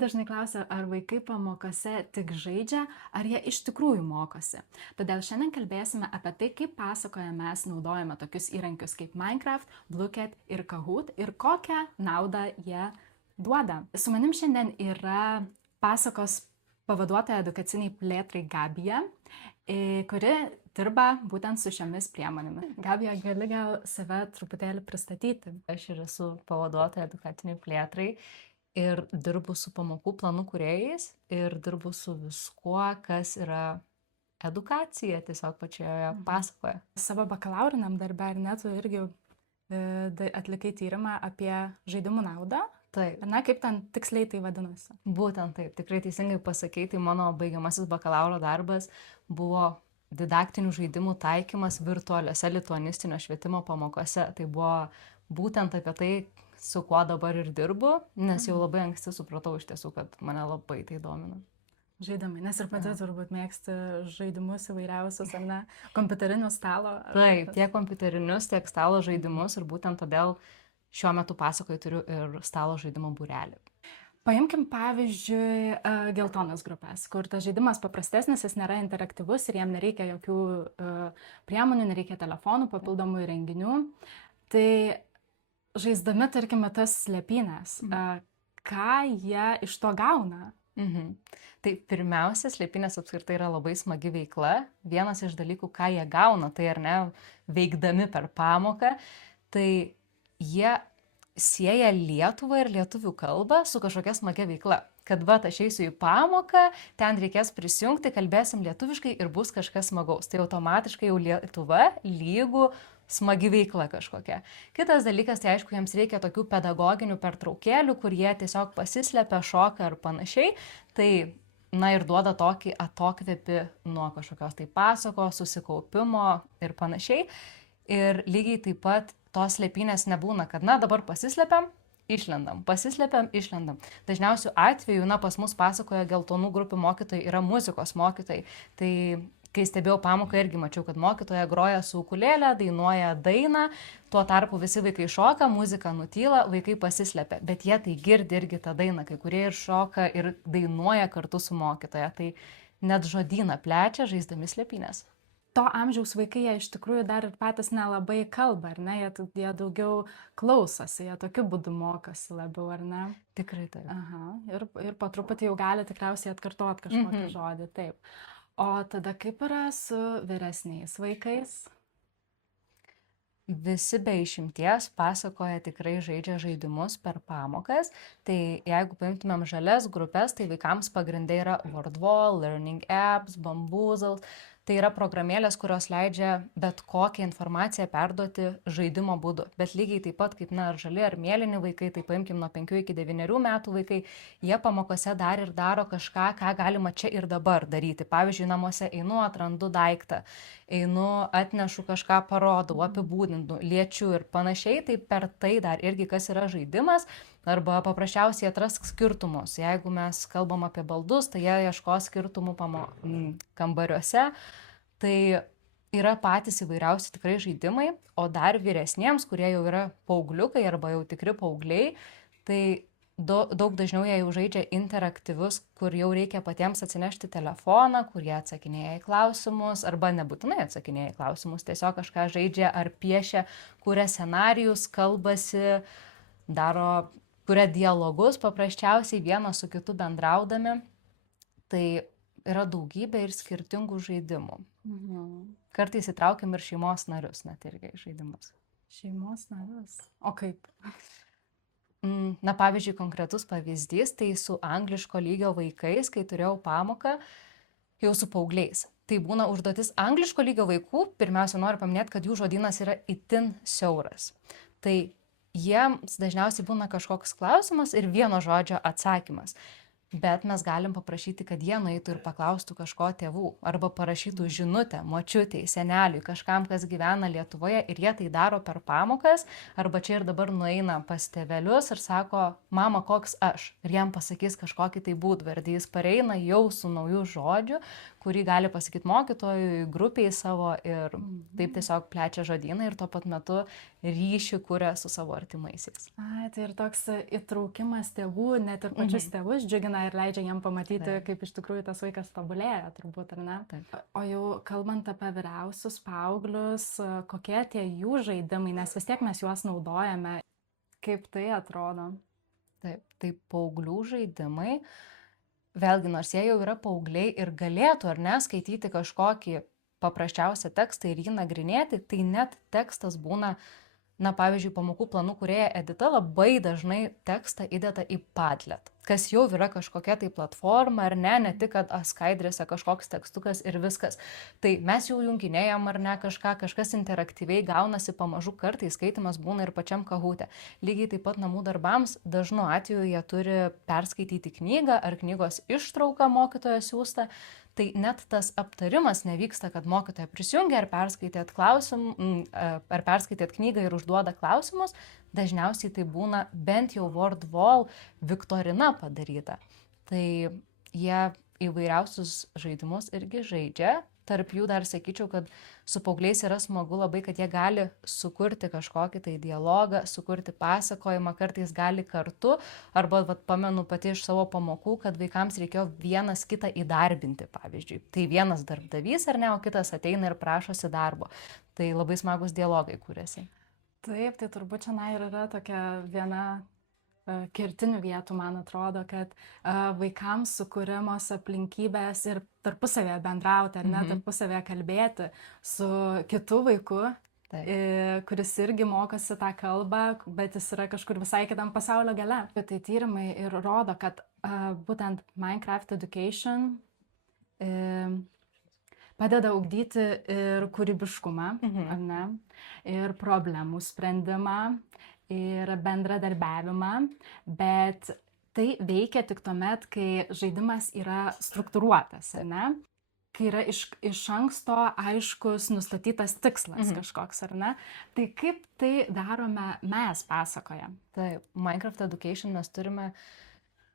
dažnai klausia, ar vaikai pamokose tik žaidžia, ar jie iš tikrųjų mokosi. Todėl šiandien kalbėsime apie tai, kaip pasakoje mes naudojame tokius įrankius kaip Minecraft, Bluecat ir Kahoot ir kokią naudą jie duoda. Su manim šiandien yra pasakos pavaduotoja edukaciniai plėtrai Gabija, kuri dirba būtent su šiomis priemonėmis. Gabija, gali gal save truputėlį pristatyti? Aš ir esu pavaduotoja edukaciniai plėtrai ir dirbu su pamokų planų kūrėjais ir dirbu su viskuo, kas yra edukacija tiesiog pačioje pasakoje. Savo bakalauriniam darbę, ar ne, tu irgi atlikai tyrimą apie žaidimų naudą? Taip. Na, kaip ten tiksliai tai vadinasi? Būtent taip, tikrai teisingai pasakei, tai mano baigiamasis bakalauro darbas buvo didaktinių žaidimų taikymas virtualiuose lituanistinio švietimo pamokose. Tai buvo būtent apie tai, su kuo dabar ir dirbu, nes jau labai anksti supratau iš tiesų, kad mane labai tai domina. Žaidimai, nes ir pati turbūt mėgsti žaidimus įvairiausius, ar ne, kompiuterinių stalo. Taip, tiek kompiuterinius, tiek stalo žaidimus ir būtent todėl šiuo metu pasakoju turiu ir stalo žaidimo būrelį. Paimkim pavyzdžiui geltonas grupės, kur tas žaidimas paprastesnis, jis nėra interaktyvus ir jam nereikia jokių priemonių, nereikia telefonų, papildomų įrenginių. Tai žaisdami, tarkime, tas slėpynės, ką jie iš to gauna? Tai pirmiausia, slėpynės apskritai yra labai smagi veikla. Vienas iš dalykų, ką jie gauna, tai ar ne, veikdami per pamoką, tai jie sieja Lietuvą ir lietuvių kalbą su kažkokia smagia veikla. Kad aš eisiu į pamoką, ten reikės prisijungti, kalbėsim lietuviškai ir bus kažkas smagaus. Tai automatiškai jau Lietuva lygų smagi veikla kažkokia. Kitas dalykas, tai aišku, jiems reikia tokių pedagoginių pertraukėlių, kur jie tiesiog pasislepia, šoka ar panašiai. Tai, ir duoda tokį atokvėpį nuo kažkokios tai pasakos, susikaupimo ir panašiai. Ir lygiai taip pat tos slėpynės nebūna, kad dabar pasislepiam, išlendam, pasislepiam, išlendam. Dažniausiu atveju, pas mus pasakoja geltonų grupių mokytojai yra muzikos mokytojai. Tai kai stebėjau pamoką, irgi mačiau, kad mokytoja groja su ukulėle, dainuoja dainą, tuo tarpu visi vaikai šoka, muzika nutyla, vaikai pasislepia, bet jie tai girdi irgi tą dainą, kai kurie ir šoka ir dainuoja kartu su mokytoja. Tai net žodyną plečia žaisdami slėpynės. To amžiaus vaikai jie iš tikrųjų dar ir patys nelabai kalba, ar ne? Jie daugiau klausosi, jie tokiu būdu mokosi labiau, ar ne? Tikrai taip. Aha. Ir po truputį jau gali tikriausiai atkartoti kažkokį žodį, taip. O tada kaip yra su vyresniais vaikais? Visi be išimties pasakoja tikrai žaidžia žaidimus per pamokas. Tai jeigu paimtumėm žalias grupės, tai vaikams pagrindai yra Wordwall, Learning Apps, Bamboozle. Tai yra programėlės, kurios leidžia bet kokią informaciją perduoti žaidimo būdu. Bet lygiai taip pat kaip ar žali ar mėlyni vaikai, tai paimkim nuo 5 iki 9 metų vaikai, jie pamokose dar ir daro kažką, ką galima čia ir dabar daryti. Pavyzdžiui, namuose einu, atrandu daiktą, einu, atnešu kažką, parodau, apibūdinu, liečiu ir panašiai. Tai per tai dar irgi kas yra žaidimas. Arba paprasčiausiai atrask skirtumus. Jeigu mes kalbam apie baldus, tai jie ieškos skirtumų kambariuose. Tai yra patys įvairiausi tikrai žaidimai, o dar vyresniems, kurie jau yra paaugliukai arba jau tikri paaugliai, tai daug dažniau jie jau žaidžia interaktyvus, kur jau reikia patiems atsinešti telefoną, kur jie atsakinėja į klausimus, arba nebūtinai atsakinėja į klausimus, tiesiog kažką žaidžia ar piešia, kuria scenarijus, kalbasi, kuria dialogus, paprasčiausiai vienas su kitu bendraudami. Tai yra daugybė ir skirtingų žaidimų. Kartais įtraukiam ir šeimos narius, net irgi žaidimus. Šeimos narius? O kaip? Pavyzdžiui, konkretus pavyzdys, tai su angliško lygio vaikais, kai turėjau pamoką, jau su paaugliais. Tai būna užduotis angliško lygio vaikų, pirmiausia noriu paminėti, kad jų žodynas yra itin siauras. Tai jiems dažniausiai būna kažkoks klausimas ir vieno žodžio atsakymas. Bet mes galim paprašyti, kad jie nueitų ir paklaustų kažko tėvų arba parašytų žinutę močiutei, seneliui, kažkam, kas gyvena Lietuvoje ir jie tai daro per pamokas arba čia ir dabar nueina pas tėvelius ir sako, mama, koks aš? Ir jam pasakys kažkokį tai būdvardį. Jis pareina jau su naujų žodžių, kurį gali pasakyti mokytojui, grupiai savo ir taip tiesiog plečia žodyną ir tuo pat metu ryšį kuria su savo artimaisiais. Ai, tai ir toks įtraukimas tėvų, net ir pačius tėvus džiugina ir leidžia jiem pamatyti, Taip. kaip iš tikrųjų tas vaikas tobulėja, turbūt, ar ne? Taip. O jau kalbant apie vyriausius paauglius, kokie tie jų žaidimai, nes vis tiek mes juos naudojame, kaip tai atrodo? Taip, tai paauglių žaidimai, vėlgi, nors jie jau yra paaugliai ir galėtų ar ne skaityti kažkokį paprasčiausią tekstą ir jį nagrinėti, tai net tekstas būna, na, pavyzdžiui, pamokų planų kūrėja Edita labai dažnai tekstą įdeda į Padlet, kas jau yra kažkokia tai platforma, ar ne tik, kad skaidrėse kažkoks tekstukas ir viskas. Tai mes jau junginėjom ar ne kažkas interaktyviai gaunasi pamažu, kartais skaitimas būna ir pačiam Kahoot'e. Lygiai taip pat namų darbams dažnu atveju jie turi perskaityti knygą ar knygos ištrauką mokytojo siūstą. Tai net tas aptarimas nevyksta, kad mokytoja prisijungia ar perskaitėt knygą ir užduoda klausimus. Dažniausiai tai būna bent jau Wordwall viktorina padaryta. Tai jie įvairiausius žaidimus irgi žaidžia. Tarp jų dar sakyčiau, kad su paaugliais yra smagu labai, kad jie gali sukurti kažkokį tai dialogą, sukurti pasakojimą, kartais gali kartu, arba pamenu pati iš savo pamokų, kad vaikams reikėjo vienas kitą įdarbinti, pavyzdžiui. Tai vienas darbdavys ar ne, o kitas ateina ir prašosi darbo. Tai labai smagus dialogai kūrėsi. Taip, tai turbūt čia ir yra tokia viena kertinių vietų, man atrodo, kad vaikams sukūrimos aplinkybės ir tarpusavėje bendrauti, ar ne, tarpusavėje kalbėti su kitu vaiku, kuris irgi mokosi tą kalbą, bet jis yra kažkur visai kitam pasaulio gale. Tai tyrimai ir rodo, kad būtent Minecraft Education padeda ugdyti ir kūrybiškumą, ar ne, ir problemų sprendimą, ir bendradarbiavimą, bet tai veikia tik tuomet, kai žaidimas yra struktūruotas, ne? Kai yra iš anksto aiškus nustatytas tikslas kažkoks, ar ne? Tai kaip tai darome mes pasakoje? Taip, Minecraft Education mes turime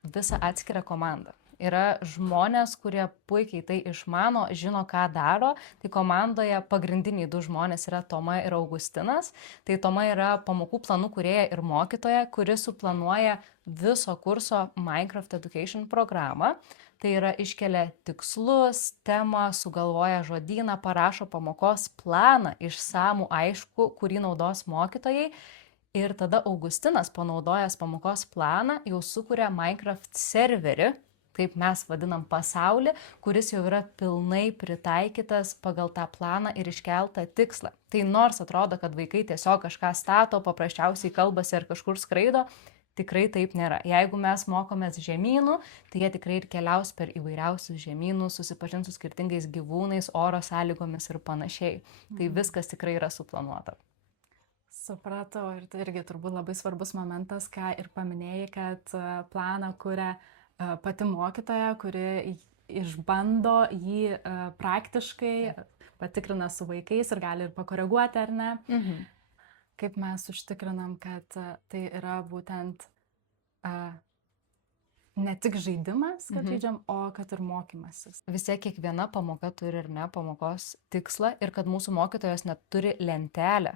visą atskirą komandą. Yra žmonės, kurie puikiai tai išmano, žino, ką daro. Tai komandoje pagrindiniai du žmonės yra Toma ir Augustinas. Tai Toma yra pamokų planų kūrėja ir mokytoja, kuri suplanuoja viso kurso Minecraft Education programą. Tai yra iškelia tikslus, temą, sugalvoja žodyną, parašo pamokos planą, išsamų aišku, kurį naudos mokytojai. Ir tada Augustinas, panaudojęs pamokos planą, jau sukuria Minecraft serverį, kaip mes vadinam pasaulį, kuris jau yra pilnai pritaikytas pagal tą planą ir iškeltą tikslą. Tai nors atrodo, kad vaikai tiesiog kažką stato, paprasčiausiai kalbasi ar kažkur skraido, tikrai taip nėra. Jeigu mes mokomės žemynų, tai jie tikrai ir keliaus per įvairiausius žemynus, susipažins su skirtingais gyvūnais, oro sąlygomis ir panašiai. Tai viskas tikrai yra suplanuota. Supratau, ir tai irgi turbūt labai svarbus momentas, ką ir paminėjai, kad planą kuria pati mokytoja, kuri išbando jį praktiškai, patikrina su vaikais ir gali ir pakoreguoti, ar ne. Kaip mes užtikrinam, kad tai yra būtent ne tik žaidimas, kad žaidžiam, o kad ir mokymasis. Vis tiek kiekviena pamoka turi ir ne pamokos tikslą ir kad mūsų mokytojas net turi lentelę.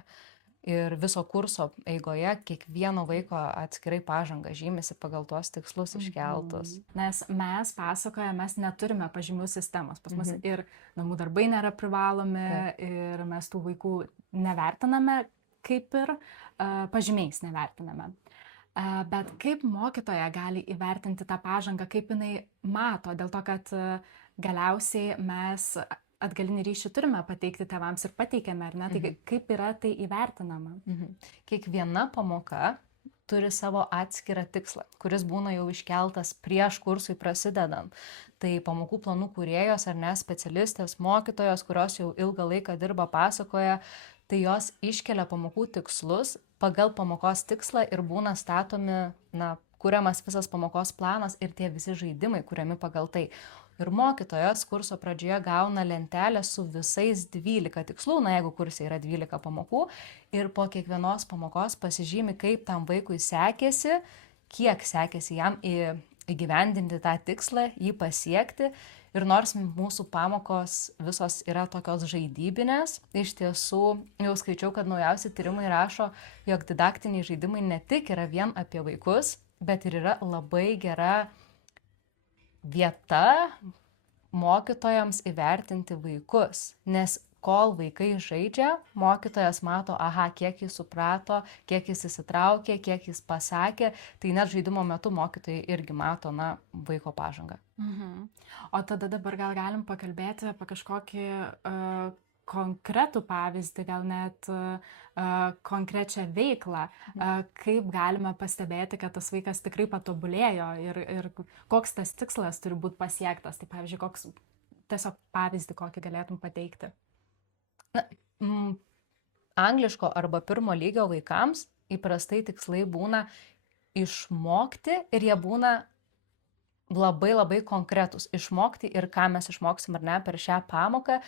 Ir viso kurso eigoje kiekvieno vaiko atskirai pažanga žymisi pagal tuos tikslus iškeltus. Nes mes pasakoje, mes neturime pažymių sistemos. Pas mus ir namų darbai nėra privalomi, ir mes tų vaikų nevertiname, kaip ir pažymiais nevertiname. Bet kaip mokytoja gali įvertinti tą pažangą, kaip jinai mato, dėl to, kad galiausiai mes atgalinį ryšį turime pateikti tėvams ir pateikėme, ar ne? Tai kaip yra tai įvertinama? Kiekviena pamoka turi savo atskirą tikslą, kuris būna jau iškeltas prieš kursui prasidedant. Tai pamokų planų kūrėjos ar ne specialistės, mokytojos, kurios jau ilgą laiką dirba pasakoje, tai jos iškelia pamokų tikslus pagal pamokos tikslą ir būna statomi, kuriamas visas pamokos planas ir tie visi žaidimai kuriami pagal tai. Ir mokytojas kurso pradžioje gauna lentelę su visais 12 tikslų, jeigu kurse yra 12 pamokų, ir po kiekvienos pamokos pasižymi, kaip tam vaikui sekėsi, kiek sekėsi jam įgyvendinti tą tikslą, jį pasiekti. Ir nors mūsų pamokos visos yra tokios žaidybinės, iš tiesų jau skaičiau, kad naujausi tyrimai rašo, jog didaktiniai žaidimai ne tik yra vien apie vaikus, bet ir yra labai gera vieta mokytojams įvertinti vaikus, nes kol vaikai žaidžia, mokytojas mato, aha, kiek jis suprato, kiek jis įsitraukė, kiek jis pasakė, tai net žaidimo metu mokytojai irgi mato, vaiko pažangą. O tada dabar gal galim pakalbėti apie kažkokį konkretų pavyzdį, gal net konkrečią veiklą, kaip galime pastebėti, kad tas vaikas tikrai patobulėjo ir koks tas tikslas turi būti pasiektas. Tai pavyzdžiui, koks tiesiog pavyzdį, kokį galėtum pateikti. Angliško arba pirmo lygio vaikams įprastai tikslai būna išmokti ir jie būna labai labai konkretus. Išmokti ir ką mes išmoksim ar ne per šią pamoką.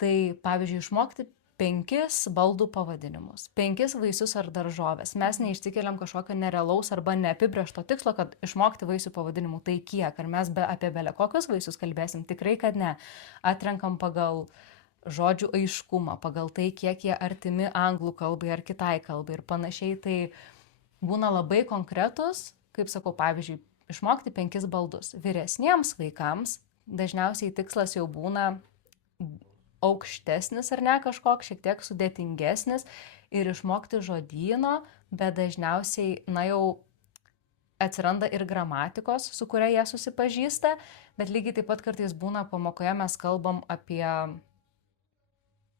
Tai pavyzdžiui, išmokti 5 baldų pavadinimus, 5 vaisius ar daržovės. Mes neišsikeliam kažkokio nerealaus arba neapibrėžto tikslo, kad išmokti vaisių pavadinimų. Tai kiek? Ar mes apie bele kokius vaisius kalbėsim? Tikrai, kad ne. Atrenkam pagal žodžių aiškumą, pagal tai, kiek jie artimi anglų kalbai ar kitai kalbai ir panašiai. Tai būna labai konkretus, kaip sakau, pavyzdžiui, išmokti 5 baldus. Vyresniems vaikams dažniausiai tikslas jau būna aukštesnis ar ne kažkoks, šiek tiek sudėtingesnis ir išmokti žodyno, bet dažniausiai, jau atsiranda ir gramatikos, su kuria jie susipažįsta, bet lygiai taip pat kartais būna pamokoje mes kalbam apie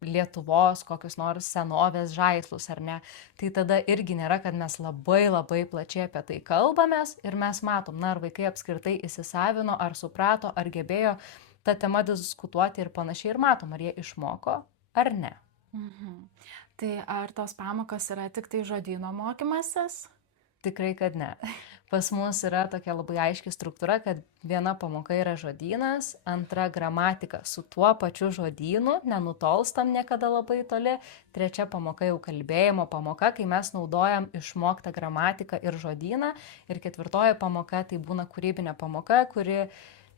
Lietuvos kokius nors senovės žaislus ar ne. Tai tada irgi nėra, kad mes labai labai plačiai apie tai kalbamės ir mes matom, ar vaikai apskritai įsisavino, ar suprato, ar gebėjo tą temą diskutuoti ir panašiai ir matom, ar jie išmoko ar ne. Tai ar tos pamokos yra tik tai žodyno mokymasis? Tikrai, kad ne. Pas mus yra tokia labai aiški struktūra, kad viena pamoka yra žodynas, antra gramatika su tuo pačiu žodynu, nenutolstam niekada labai toli, trečia pamoka jau kalbėjimo pamoka, kai mes naudojam išmoktą gramatiką ir žodyną, ir ketvirtoji pamoka tai būna kūrybinė pamoka, kuri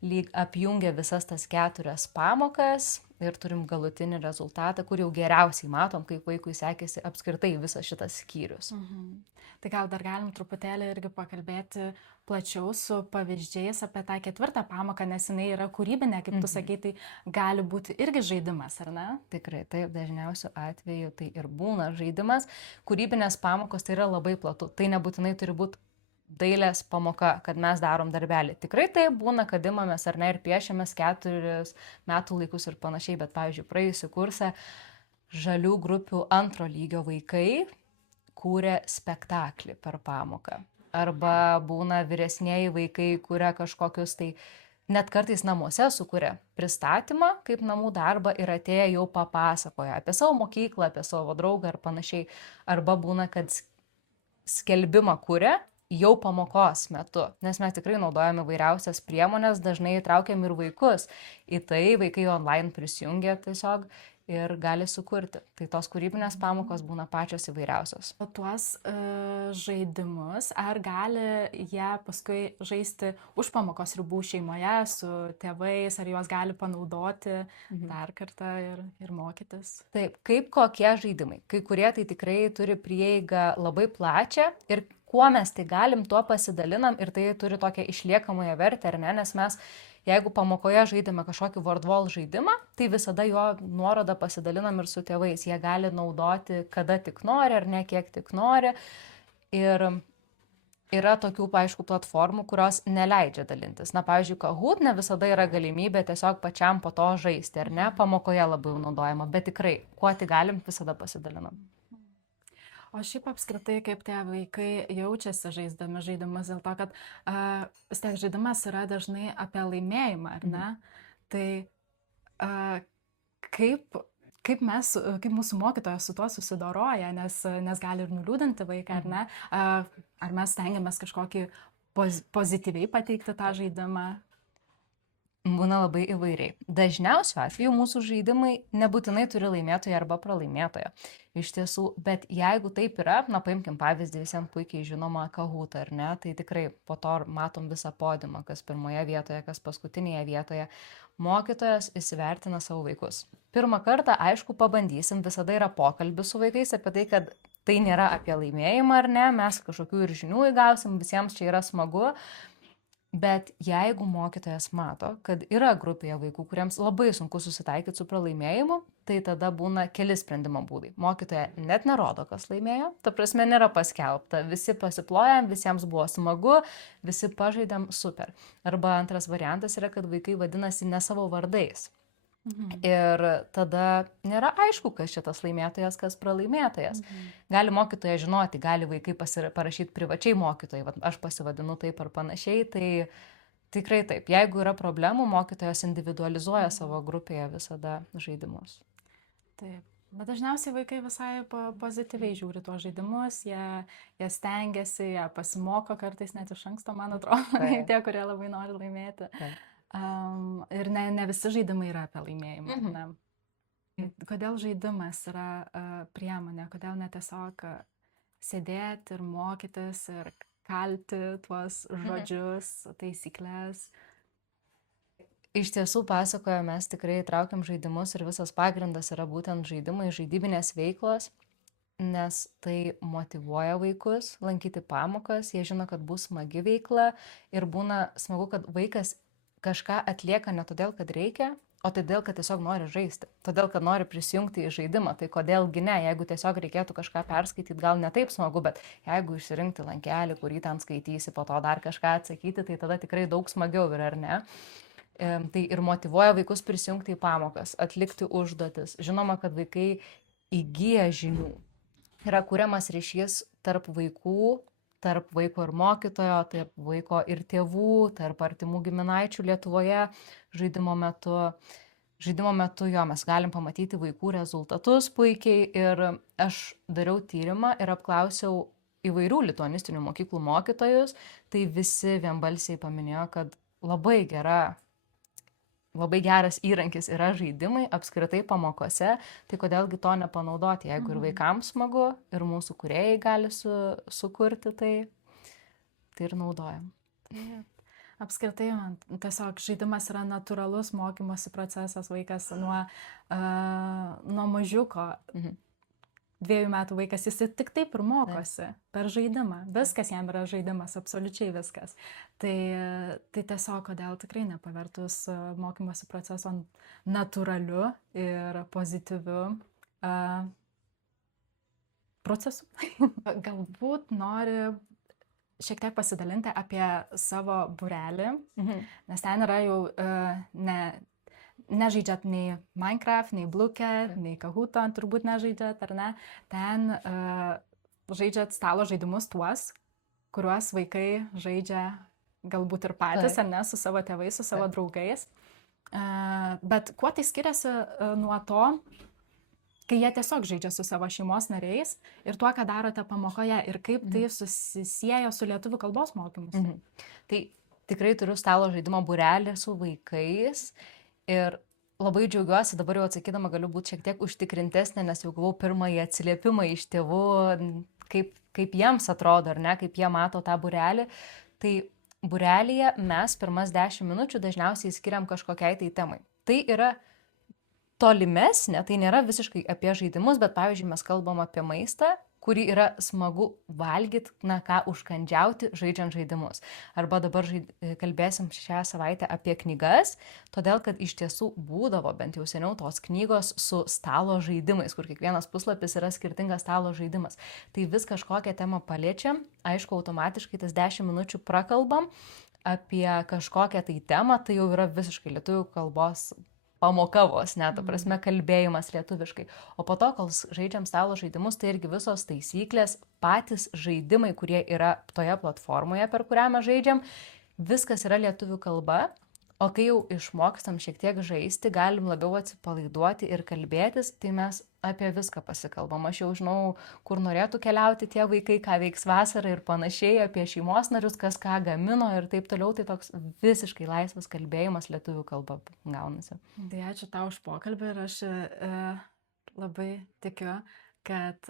lyg apjungia visas tas 4 pamokas ir turim galutinį rezultatą, kur jau geriausiai matom, kaip vaikui sekėsi apskritai visas šitas skyrius. Tai gal dar galim truputėlį irgi pakalbėti plačiau su pavyzdžiais apie tą 4 pamoką, nes jinai yra kūrybinė, kaip tu sakei, tai gali būti irgi žaidimas, ar ne? Tikrai, taip, dažniausiu atveju tai ir būna žaidimas. Kūrybinės pamokos tai yra labai platu, tai nebūtinai turi būti dailės pamoka, kad mes darom darbelį. Tikrai tai būna, kad imamės ar ne ir piešiamės 4 metų laikus ir panašiai, bet pavyzdžiui, praėjusiu kursą žalių grupių 2 lygio vaikai kūrė spektaklį per pamoką. Arba būna vyresnieji vaikai kūrė kažkokius tai, net kartais namuose sukūrė pristatymą kaip namų darbą ir atėję jau papasakoja apie savo mokyklą, apie savo draugą ar panašiai. Arba būna, kad skelbimą kūrė jau pamokos metu, nes mes tikrai naudojame įvairiausias priemonės, dažnai įtraukiam ir vaikus. Į tai vaikai online prisijungia tiesiog ir gali sukurti. Tai tos kūrybinės pamokos būna pačios įvairiausios. O tuos žaidimus, ar gali jie paskui žaisti už pamokos ribų šeimoje su tėvais, ar juos gali panaudoti dar kartą ir mokytis? Taip, kaip kokie žaidimai. Kai kurie tai tikrai turi prieigą labai plačią ir kuo mes tai galim, tuo pasidalinam ir tai turi tokią išliekamąją vertę, ar ne, nes mes, jeigu pamokoje žaidėme kažkokį wordwall žaidimą, tai visada jo nuorodą pasidalinam ir su tėvais. Jie gali naudoti kada tik nori ar ne, kiek tik nori. Ir yra tokių, aišku, platformų, kurios neleidžia dalintis. Pavyzdžiui, Kahoot ne visada yra galimybė tiesiog pačiam po to žaisti, ar ne, pamokoje labiau naudojama, bet tikrai, kuo tik galim, visada pasidalinam. O šiaip apskritai, kaip tie vaikai jaučiasi žaisdami žaidimus, dėl to, kad vis tiek žaidimas yra dažnai apie laimėjimą, ar ne? Tai kaip mūsų mokytojas su tuo susidoroja, nes gali ir nuliūdinti vaiką, ar ne? Ar mes stengiamės kažkokį pozityviai pateikti tą žaidimą? Būna labai įvairiai. Dažniausiu atveju mūsų žaidimai nebūtinai turi laimėtoją arba pralaimėtoją. Iš tiesų, bet jeigu taip yra, na paimkim pavyzdį visiems puikiai žinoma Kahoot, ar ne, tai tikrai po to matom visą podiumą, kas pirmoje vietoje, kas paskutinėje vietoje. Mokytojas įsivertina savo vaikus. Pirmą kartą, aišku, pabandysim, visada yra pokalbis su vaikais apie tai, kad tai nėra apie laimėjimą ar ne, mes kažkokių ir žinių įgausim, visiems čia yra smagu. Bet jeigu mokytojas mato, kad yra grupėje vaikų, kuriems labai sunku susitaikyti su pralaimėjimu, tai tada būna keli sprendimo būdai. Mokytoja net nerodo, kas laimėjo, ta prasme nėra paskelbta, visi pasiplojam, visiems buvo smagu, visi pažaidėm super. Arba antras variantas yra, kad vaikai vadinasi ne savo vardais. Ir tada nėra aišku, kas šitas laimėtojas, kas pralaimėtojas. Gali mokytoja žinoti, gali vaikai parašyti privačiai mokytojai, aš pasivadinu taip ar panašiai, tai tikrai taip. Jeigu yra problemų, mokytojas individualizuoja savo grupėje visada žaidimus. Taip. Bet dažniausiai vaikai visai pozityviai žiūri tuos žaidimus, jie stengiasi, jie pasimoko kartais net iš anksto, man atrodo, tie, kurie labai nori laimėti. Taip. Ir ne visi žaidimai yra apie laimėjimą. Kodėl žaidimas yra priemonė, kodėl ne tiesiog sėdėti ir mokytis ir kalti tuos žodžius, taisyklės. Iš tiesų pasakoje mes tikrai traukiam žaidimus ir visas pagrindas yra būtent žaidimai, žaidybinės veiklos, nes tai motyvuoja vaikus lankyti pamokas, jie žino, kad bus smagi veikla ir būna smagu, kad vaikas kažką atlieka ne todėl, kad reikia, o todėl, kad tiesiog nori žaisti. Todėl, kad nori prisijungti į žaidimą. Tai kodėlgi ne, jeigu tiesiog reikėtų kažką perskaityti, gal ne taip smagu, bet jeigu išsirinkti lankelį, kurį ten skaitysi, po to dar kažką atsakyti, tai tada tikrai daug smagiau yra, ar ne? Tai ir motyvuoja vaikus prisijungti į pamokas, atlikti užduotis. Žinoma, kad vaikai įgyja žinių. Yra kuriamas ryšys tarp vaikų, tarp vaiko ir mokytojo, tarp vaiko ir tėvų, tarp artimų giminaičių Lietuvoje žaidimo metu. Žaidimo metu jo mes galim pamatyti vaikų rezultatus puikiai ir aš dariau tyrimą ir apklausiau įvairių lituanistinių mokyklų mokytojus, tai visi vienbalsiai paminėjo, kad labai geras įrankis yra žaidimai apskritai pamokose, tai kodėlgi to nepanaudoti, jeigu ir vaikams smagu, ir mūsų kūrėjai gali sukurti, tai ir naudojam. Apskritai, tiesiog žaidimas yra natūralus mokymosi procesas, vaikas nuo mažiuko. 2 metų vaikas, jis tik taip ir mokosi per žaidimą. Viskas jam yra žaidimas, absoliučiai viskas. Tai tiesiog, kodėl tikrai nepavertus mokymosi proceso natūraliu ir pozityviu procesu. Galbūt nori šiek tiek pasidalinti apie savo būrelį, nes ten yra jau nežaidžiat nei Minecraft, nei Bluecat, nei Kahoot, turbūt nežaidžiat, ar ne? Ten žaidžiat stalo žaidimus tuos, kuriuos vaikai žaidžia galbūt ir patys, ar ne, su savo tėvais, su savo draugais. Bet kuo tai skiriasi nuo to, kai jie tiesiog žaidžia su savo šeimos nariais ir tuo, ką darote pamokoje ir kaip tai susisiejo su lietuvių kalbos mokymusi? Tai tikrai turiu stalo žaidimo būrelį su vaikais. Ir labai džiaugiuosi, dabar jau atsakydama galiu būti šiek tiek užtikrintesnė, nes jau gavau pirmąjį atsiliepimą iš tėvų, kaip jiems atrodo, ar ne, kaip jie mato tą būrelį. Tai būrelyje mes pirmas 10 minučių dažniausiai skiriam kažkokiai tai temai. Tai yra tolimesnė, tai nėra visiškai apie žaidimus, bet pavyzdžiui mes kalbam apie maistą, kurį yra smagu valgyti, ką užkandžiauti žaidžiant žaidimus. Arba dabar kalbėsim šią savaitę apie knygas, todėl kad iš tiesų būdavo bent jau seniau tos knygos su stalo žaidimais, kur kiekvienas puslapis yra skirtingas stalo žaidimas. Tai vis kažkokią temą paliečiam, aišku, automatiškai tas 10 minučių prakalbam apie kažkokią tai temą, tai jau yra visiškai lietuvių kalbos pamoka vos, net, prasme, kalbėjimas lietuviškai. O po to, kol žaidžiam stalo žaidimus, tai irgi visos taisyklės, patys žaidimai, kurie yra toje platformoje, per kurią mes žaidžiam, viskas yra lietuvių kalba, O kai jau išmokstam šiek tiek žaisti, galim labiau atsipalaiduoti ir kalbėtis, tai mes apie viską pasikalbam. Aš jau žinau, kur norėtų keliauti tie vaikai, ką veiks vasarą ir panašiai, apie šeimos narius, kas ką gamino ir taip toliau. Tai toks visiškai laisvas kalbėjimas lietuvių kalba gaunasi. Tai ačiū tau už pokalbį ir aš labai tikiu, kad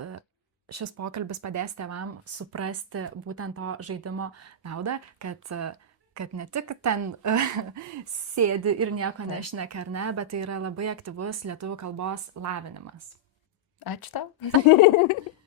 šis pokalbis padės tėvam suprasti būtent to žaidimo naudą, kad ne tik ten sėdi ir nieko nešneka, ar ne, bet tai yra labai aktyvus lietuvių kalbos lavinimas. Ačiū tau.